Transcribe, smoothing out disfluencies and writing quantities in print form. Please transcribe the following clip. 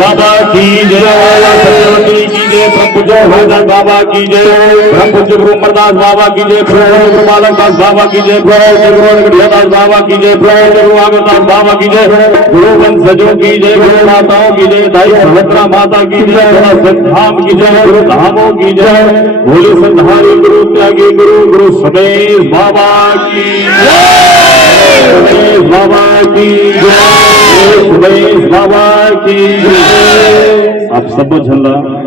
बाबा की जय, सत्यवती की जय, ब्रह्म जय बाबा की जय, ब्रह्म गुरु अमरदास बाबा की जय, गुरु बालक दास बाबा की जय, गुरु दास बाबा की जय, गुरु आगरदास बाबा की जय, गुरु वंशजों की जय, गुरु माताओं की जय, दाई सुभद्रा माता की जय, धाम की जय, गुरु धामों की जय, भोले संधारी गुरु त्यागी गुरु सुमेश बाबा की जय, सुमेश बाबा की जय, सुमेश बाबा की जय। आप सब झल्ला